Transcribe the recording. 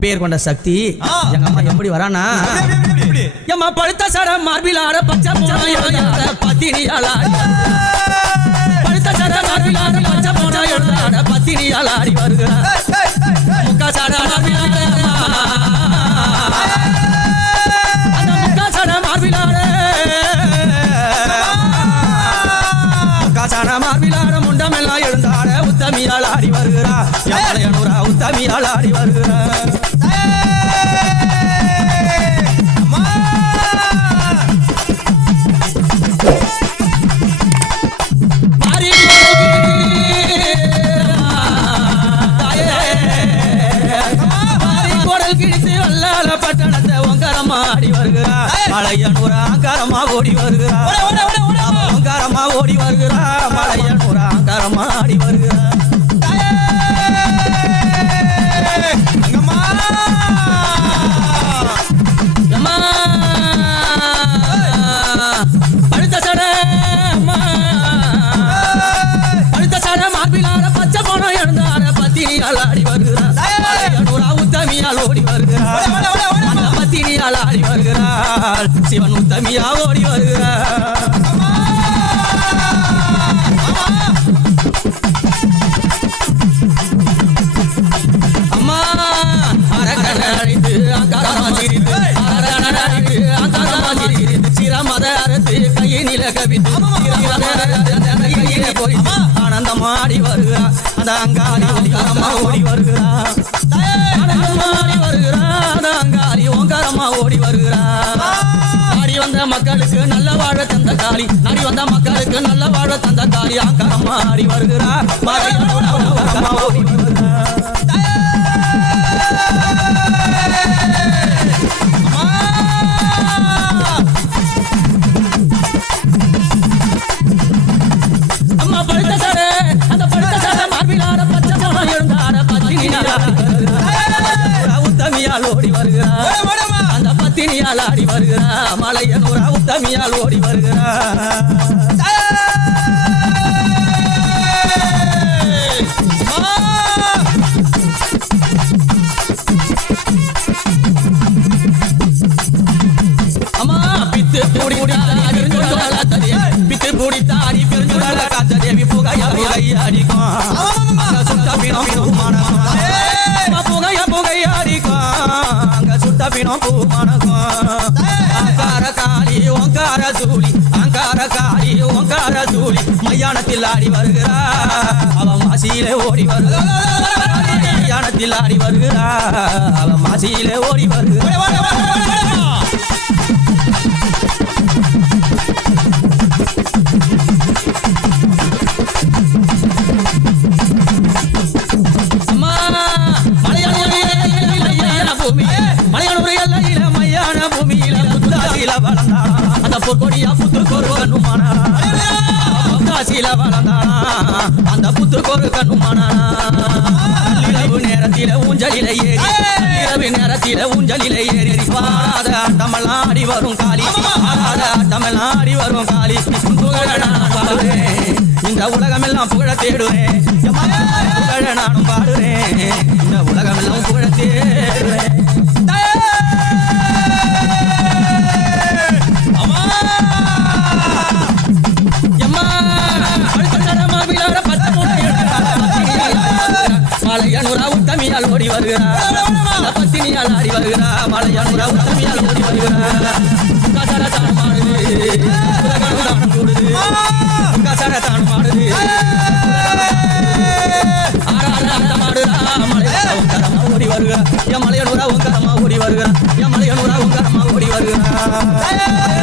பேர் கொண்ட சக்தி எங்க அம்மா எப்படி வரானா எம்மா பழுத்த சட மார்பில் ஆட பச்சை போன பத்தினியாளா பழுத்த சட மார்பில் ஆட பச்சை போன எழுதாட பத்தினியாளா ஆடி வருகிறார் முக்கா சட மார்பில் ஆட அந்த முக்கா சட மார்பில் ஆட முக்கா சட மார்பில் ஆட முண்டமெல்லாம் எழுந்தாட உத்தமியால் ஆடி வருகிறார் உத்தமியால் ஆடி வருகிறார் ஆடி வருகிறார் மலையனூரா அங்காரமா ஓடி வருகிறார் அங்காரமா ஓடி வருகிறார் மலையனூரா அங்காரமா ஆடி வருகிறார் பழுத்த சட பழுத்த சட மார்பிலார பச்சை போன எழுந்தார பத்தினியால் ஆடி வருகிறார் மலையனூரா உத்தமியால் ஓடி வருகிறார் பத்தினியால் ஆடி வருகிறார் சிவன் உத்தமியா ஓடி வருகிறார் அம்மா அரகனடித்து அங்காரமா சிரித்து அரகனடித்து அங்காரமா சிரித்து சிரமத அரத்து கையினில கவித்து கையிலே போய் ஆனந்தமா ஆடி வருகிறார் அந்த அங்காரி அங்காரமா ஓடி வருகிறார் ஆனந்தமாடி வருகிறார் அங்காரி ஓங்காரமா ஓடி வருகிறார் நாடி வந்த மக்களுக்கு நல்ல வாழ தந்த காளி நாடி வந்த மக்களுக்கு நல்ல வாழ தந்த காளி அங்காரமா ஆடி வருகிறார் ஓடி வருகிறார் அம்மா படுத்த சார அந்த படுத்த சார மார்பிலார பச்சை போன இருந்தார பத்தினியால் உத்தமியால் ஓடி வருகிறார் அந்த பத்தினியால் ஆடி வருகிறார் மலையனூரா உத்தமியால் ஓடி வருகிறார் அம்மா பித்து பூடி பித்து பூடி தாடி பெருஞ்சுடல காத்த தேவி புகையா அடிக்கும் சுத்த பிணம் புகையாடிக்கும் அங்க சுத்த பிணம் பூமணக்கும் அங்கார காளி ஓங்கார சூழி அங்கார காளி ஓங்கார சூழி மையானத்தில் ஆடி வருகிறார் அவன் மாசியிலே ஓடி வருகிறார் மையானத்தில் ஆடி வருகிறார் அவன் மாசியிலே ஓடி வருகிறார் அந்த பொற்கொடியா புத்துக்கொரு கண்ணுமானா காசில வளர்ந்தானா அந்த புத்துக்கொரு கண்ணுமானா இரவு நேரத்தில ஊஞ்சலில ஏறி இரவு நேரத்தில ஊஞ்சலில ஏறி பாராத ஆட்டமெல்லாம் ஆடி வரும் காளி பாராத ஆட்டமெல்லாம் ஆடி வரும் காளி புகழ நான் பாடுறேன் இந்த உலகமெல்லாம் புகழ தேடுறேன் புகழ நானும் பாடுறேன் இந்த உலகமெல்லாம் புகழ தேடுறேன் மலையனூரா உத்தமியால் ஓடி வருகிறார் அந்த பத்தினியால் ஆடி வருகிறார் மலையனூரா உத்தமியால் ஓடி வருகிறார் கசரத்தான் மாடுது உலகம் கூடுது கசரத்தான் மாடுது மலையனூரா ஓடி வருகிறார் என் மலையனூரா ஓங்காரமா ஓடி வருகிறார் என் மலையனூரா ஓங்காரமா ஓடி வருகிறார்